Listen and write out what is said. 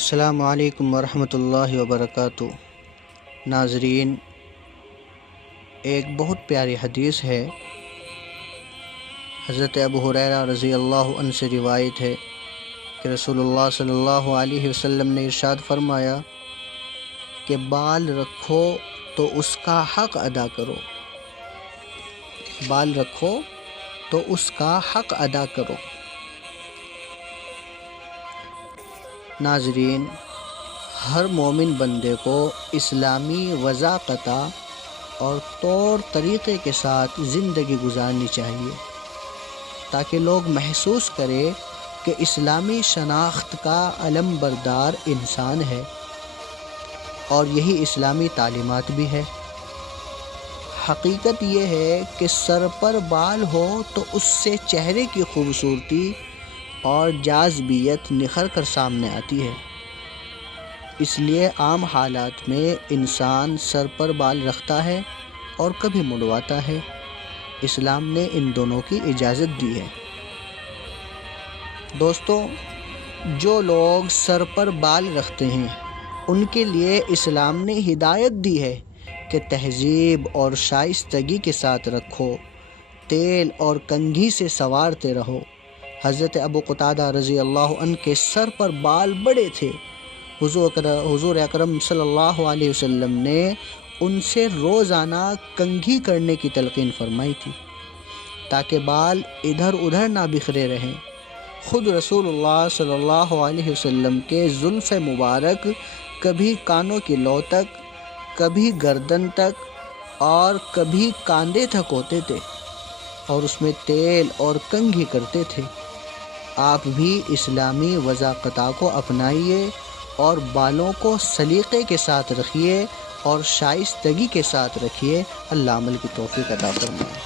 السلام علیکم ورحمۃ اللہ وبرکاتہ۔ ناظرین، ایک بہت پیاری حدیث ہے، حضرت ابو ہریرہ رضی اللہ عنہ سے روایت ہے کہ رسول اللہ صلی اللہ علیہ وسلم نے ارشاد فرمایا کہ بال رکھو تو اس کا حق ادا کرو، بال رکھو تو اس کا حق ادا کرو۔ ناظرین، ہر مومن بندے کو اسلامی وضاقتہ اور طور طریقے کے ساتھ زندگی گزارنی چاہیے تاکہ لوگ محسوس کرے کہ اسلامی شناخت کا علم بردار انسان ہے، اور یہی اسلامی تعلیمات بھی ہے۔ حقیقت یہ ہے کہ سر پر بال ہو تو اس سے چہرے کی خوبصورتی اور جاذبیت نکھر کر سامنے آتی ہے، اس لیے عام حالات میں انسان سر پر بال رکھتا ہے اور کبھی مڑواتا ہے۔ اسلام نے ان دونوں کی اجازت دی ہے۔ دوستو، جو لوگ سر پر بال رکھتے ہیں ان کے لیے اسلام نے ہدایت دی ہے کہ تہذیب اور شائستگی کے ساتھ رکھو، تیل اور کنگھی سے سنوارتے رہو۔ حضرت ابو قتادہ رضی اللہ عنہ کے سر پر بال بڑے تھے، حضور اکرم صلی اللہ علیہ وسلم نے ان سے روزانہ کنگھی کرنے کی تلقین فرمائی تھی تاکہ بال ادھر ادھر نہ بکھرے رہیں۔ خود رسول اللہ صلی اللہ علیہ وسلم کے زلف مبارک کبھی کانوں کی لو تک، کبھی گردن تک اور کبھی کاندھے تک ہوتے تھے، اور اس میں تیل اور کنگھی کرتے تھے۔ آپ بھی اسلامی وضاقتہ کو اپنائیے اور بالوں کو سلیقے کے ساتھ رکھیے اور شائستگی کے ساتھ رکھیے۔ اللہ عمل کی توفیق عطا فرمائے۔